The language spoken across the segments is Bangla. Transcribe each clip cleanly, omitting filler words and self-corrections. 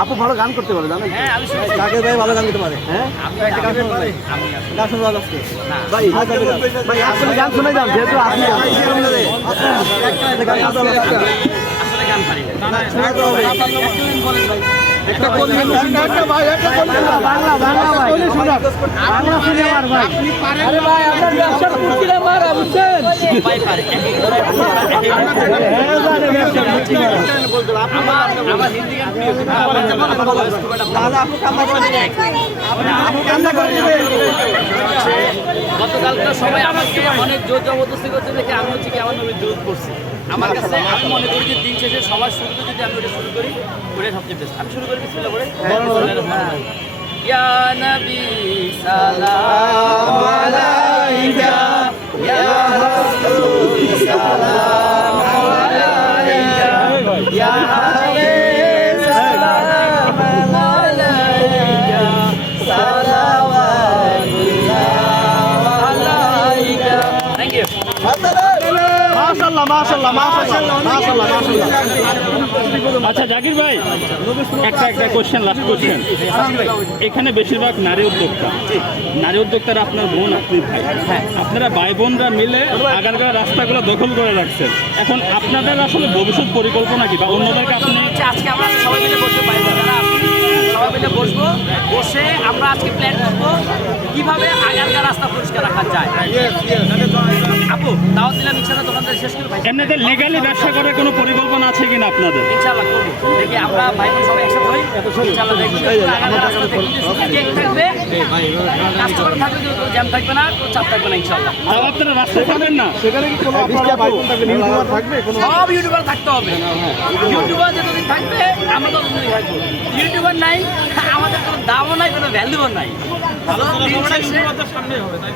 আপু ভালো গান করতে পারে জানেন? কাকে ভাই ভালো গান করতে পারে? হ্যাঁ গান শুনতে ভালো লাগছে ভাই। ভাই আসলে গান শুনে যান যেহেতু আপনি গান পারি একটা বললেন একটা ভাই একটা বললেন বাংলা বাংলা ভাই বাংলা সিনেমার ভাই আরে ভাই আপনার ব্যবসা করতে না মারা বুঝছেন ভাই পারে আমার হিন্দি গান প্রিয় দাদা আপু কান্না করে আপু কান্না করে গতকালকে সবাই আমাকে অনেক জোর জবরদস্তি করতে দেখে আমি হচ্ছে কি আমার নবীর দুরূদ পড়ছি। আমার কাছে আমি মনে করি যে দিন শেষে সবার শুরুতে যদি আমি ওটা শুরু করি ওটাই সবচেয়ে বেস্ট। আমি শুরু করি বিসমিল্লাহ করে ইয়া নবী সালাম আলাইকা ইয়া রাসূল সালাম আলাইকা ইয়া হাবিব সালাম আলাইকা সালাওয়াতুল্লাহ আলাইকা। Thank you. মাশাআল্লাহ মাশাআল্লাহ মাশাআল্লাহ মাশাআল্লাহ মাশাআল্লাহ। আচ্ছা জাকির ভাই, একটা কোশ্চেন, লাস্ট কোশ্চেন। এখানে বেশিরভাগ নারী উদ্যোক্তারা আপনার বোন, আপনি ভাই, আপনারা ভাই বোনরা মিলে আগারগাঁও রাস্তাগুলো দখল করে রাখছেন। এখন আপনাদের আসলে ভবিষ্যৎ পরিকল্পনা কি, বা অন্যদেরকে আপনি? আজকে আমরা সবাই মিলে বসবো, ভাই বোনেরা সবাই মিলে বসবো, বসে আমরা আজকে প্ল্যান করবো কিভাবে আগারগাঁও রাস্তা পরিষ্কার রাখা যায়। আপু দাওয়াত দিলাম, ইনশাআল্লাহ দোকানদার শেষ করে ভাই এমনিতে লিগ্যালি ব্যবসা করার কোনো পরিকল্পনা আছে কিনা আপনাদের? ইনশাআল্লাহ করবো। দেখি আমরা ভাই বোন সবাই একসাথে হই, ইনশাআল্লাহ দেখি আগারগাঁও রাস্তা থেকে কেক থাকবে, কাস্টমার থাকবে, কিন্তু জ্যাম থাকবে না, কোনো চাপ থাকবে না ইনশাআল্লাহ। আর আপনারা রাস্তায় পাবেন না, সেখানে কি কোনো আপনারা ভাই বোন থাকবে, ইউটিউবার থাকবে? কোনো সব ইউটিউবার থাকতে হবে। ইউটিউবার যতদিন থাকবে আমরা ততদিন থাকবো। ইউটিউবার নাই, আমাদের কোনো দামও নাই, কোনো ভ্যালুও নাই।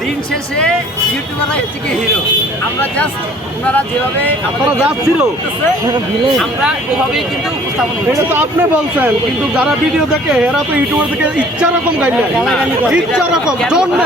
দিন শেষে ইউটিউবাররা হচ্ছে কি হিরো। আমরা জাস্ট ওনারা যেভাবে আমাদের যাচ্ছিল আমরা ওভাবেই কিন্তু উপস্থাপন করছি। এটা তো আপনি বলছেন, কিন্তু যারা ভিডিও দেখে এরা তো ইউটিউবার থেকে ইচ্ছা রকম গাইলেন, ইচ্ছা রকম জন্য